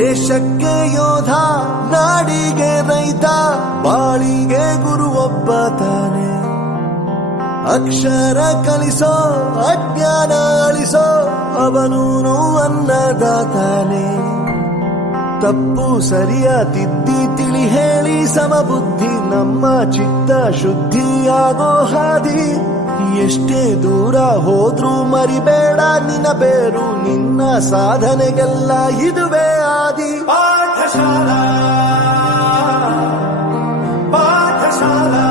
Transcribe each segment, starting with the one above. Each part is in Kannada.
ದೇಶಕ್ಕೆ ಯೋಧ, ನಾಡಿಗೆ ರೈತ, ಬಾಳಿಗೆ ಗುರು ಒಬ್ಬ ತಾನೆ. ಅಕ್ಷರ ಕಲಿಸೋ, ಅಜ್ಞಾನ ಅಳಿಸೋ, ಅವನೂನು ಅನ್ನದಾತಾನೆ. ತಪ್ಪು ಸರಿಯ ತಿದ್ದಿ ತಿಳಿ ಹೇಳಿ ಸಮಬುದ್ಧಿ, ನಮ್ಮ ಚಿತ್ತ ಶುದ್ಧಿಯಾಗೋ ಹಾದಿ. ಎಷ್ಟೇ ದೂರ ಹೋದ್ರೂ ಮರಿಬೇಡ ನಿನ್ನ ಬೇರು, ನಿನ್ನ ಸಾಧನೆಗೆಲ್ಲ ಇದುವೇ ಆದಿ. ಪಾಠಶಾಲಾ ಪಾಠಶಾಲಾ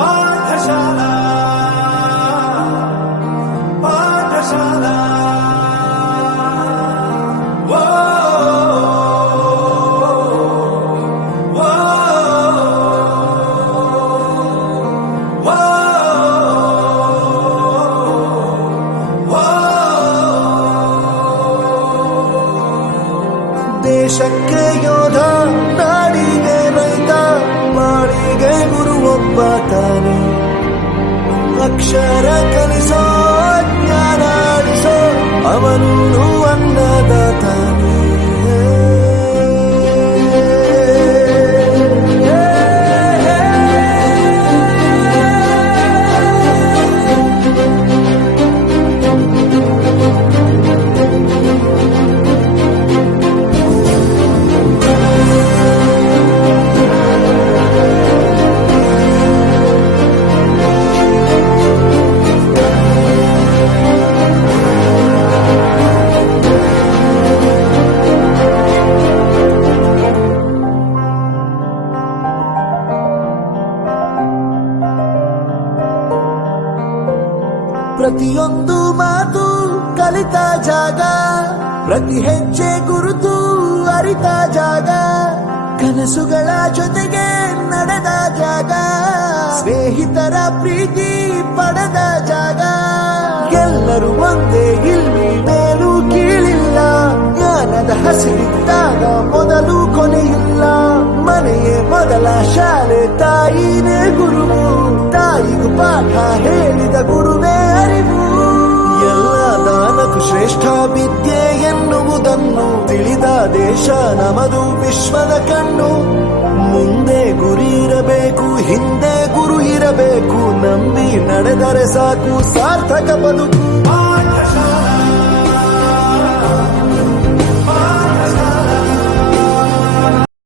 ಪಾಠಶಾಲಾ ಪಾಠಶಾಲಾ. ದೇಶಕ್ಕೆ ಯೋಧ, ನಾಡಿಗೆ ರೈತ, ಬಾಳಿಗೆ ಗುರು ಒಬ್ಬ ತಾನೆ. ಅಕ್ಷರ ಕಲಿಸೋ, ಜ್ಞಾನ ಅಳಿಸೋ, ಅವನೂನು ಅನ್ನದಾತಾನೆ. ಪ್ರತಿಯೊಂದು ಮಾತು ಕಲಿತ ಜಾಗ, ಪ್ರತಿ ಹೆಜ್ಜೆ ಗುರುತು ಅರಿತ ಜಾಗ, ಕನಸುಗಳ ಜೊತೆಗೆ ನಡೆದ ಜಾಗ, ಸ್ನೇಹಿತರ ಪ್ರೀತಿ ಪಡೆದ ಜಾಗ. ಎಲ್ಲರೂ ಒಂದೇ, ಇಲ್ಲಿ ಮೇಲೂ ಕೀಳಿಲ್ಲ, ಜ್ಞಾನದ ಹಸಿರಿದ್ದಾಗ ಮೊದಲು ಕೊನೆಯಿಲ್ಲ. ಮನೆಯೇ ಮೊದಲ ಶಾಲೆ, ತಾಯಿನೇ ಗುರುವು, ತಾಯಿಗೂ ಪಾಠ ಹೇಳಿದ ಗುರುವೇ ಅರಿವು. ಎಲ್ಲ ದಾನಕ್ಕೂ ಶ್ರೇಷ್ಠ ವಿದ್ಯೆ ಎನ್ನುವುದನ್ನು ತಿಳಿದ ದೇಶ ನಮದು, ವಿಶ್ವದ ಕಣ್ಣು. ಮುಂದೆ ಗುರಿ ಇರಬೇಕು, ಹಿಂದೆ ಗುರು ಇರಬೇಕು, ನಂಬಿ ನಡೆದರೆ ಸಾಕು ಸಾರ್ಥಕ ಬದುಕು.